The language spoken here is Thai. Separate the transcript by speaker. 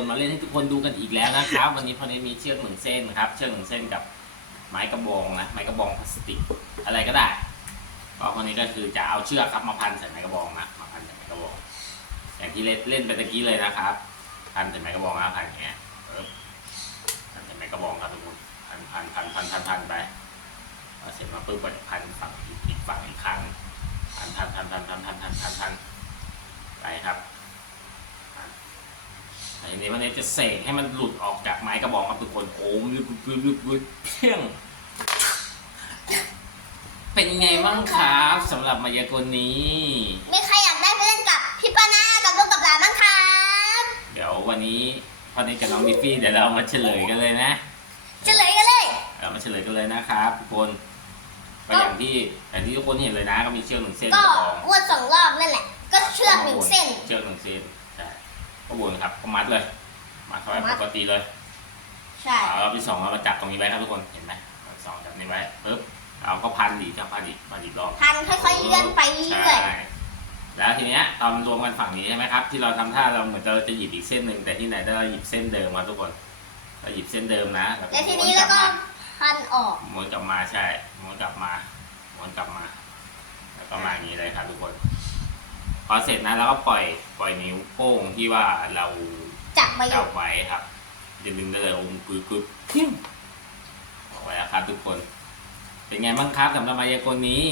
Speaker 1: นให้ทุกคนดูกันอีกแล้วนะครับ วันนี้พอนี้มีเชือกหนึ่งเส้นครับ เชือกหนึ่งเส้นกับไม้กระบองนะไม้กระบองพลาสติกอะไรก็ได้ก็คนนี้ก็คือจะเอาเชือกครับมาพันใส่ไม้กระบองนะมาพันใส่ไม้กระบอง อย่างที่เล่นเล่นไปตะกี้เลยนะครับ พันใส่ไม้กระบองนะพันอย่างเงี้ยพันใส่ไม้กระบองครับทุกคนพันพันพันพันพันพันไปพอเสร็จมาปุ๊บก็จะพันฝั่งอีกฝั่งอีกครั้งพันพันพันพันพันพันพันพันพันไปครับ ทีนี้วันนี้จะเสกให้มันหลุดออกจากไม้กระบองครับทุกคนโอ้มลึกลึกลึกลึกเพี้ยง เป็นไงบ้างครับสำหรับมายากลนี้
Speaker 2: มีใครอยากได้ไปเล่นกับพี่ปานากับลูกกับหลานบ้างครับ
Speaker 1: เดี๋ยววันนี้พ่อเนกกับน้องมิฟฟี่เดี๋ยวเรามาเฉลยกันเลยนะ
Speaker 2: เฉลยกันเลย
Speaker 1: เรามาเฉลยกันเลยนะครับทุกคนก็อย่างที่อย่างที่ทุกคนเห็นเลยนะก็มีเชือกหนึ่งเส้น
Speaker 2: ก็
Speaker 1: กระบอง
Speaker 2: อ้วนสองรอบนั่นแหละ ก็เชือกหนึ่งเส้น
Speaker 1: เชือกหนึ่งเส้นใช่ ก็วนครับก็มัดเลยมัดเข้าไป
Speaker 2: มัด
Speaker 1: ปกติเลย
Speaker 2: ใช่
Speaker 1: เอารอบที่สองเรามาจับตรงนี้ไว้ครับทุกคนเห็นไหมรอบที่สองจับนี้ไว้ปึ๊บเราก็พันอีกครับพันอีกพันอีกรอบ
Speaker 2: พันค่อยๆเลื่อนไปเรื่อย
Speaker 1: ใช่แล้วทีเนี้ยตอนรวมกันฝั่งนี้ใช่ไหมครับ ที่เราทำท่าเราเหมือนเราจะหยิบอีกเส้นหนึ่งแต่ที่ไหนได้เราหยิบเส้นเดิมมาทุกคนเราหยิบเส้นเดิมนะ
Speaker 2: ๆแล้วทีนี้แล้วก็พันออก
Speaker 1: ม้วนกลับมาใช่ม้วนกลับมาม้วนกลับมา แล้วก็มาอย่างนี้เลยครับทุกคน พอเสร็จนะแล้วก็ปล่อยปล่อยนิ้วโป้งที่ว่าเรา
Speaker 2: จับมาอยู่
Speaker 1: บไว้ครับจะดึงได้เลยอมกึกกึกพิ้งเอาไว้แล้วครับทุกคน เป็นไงบ้างครับสำหรับมายากลนี้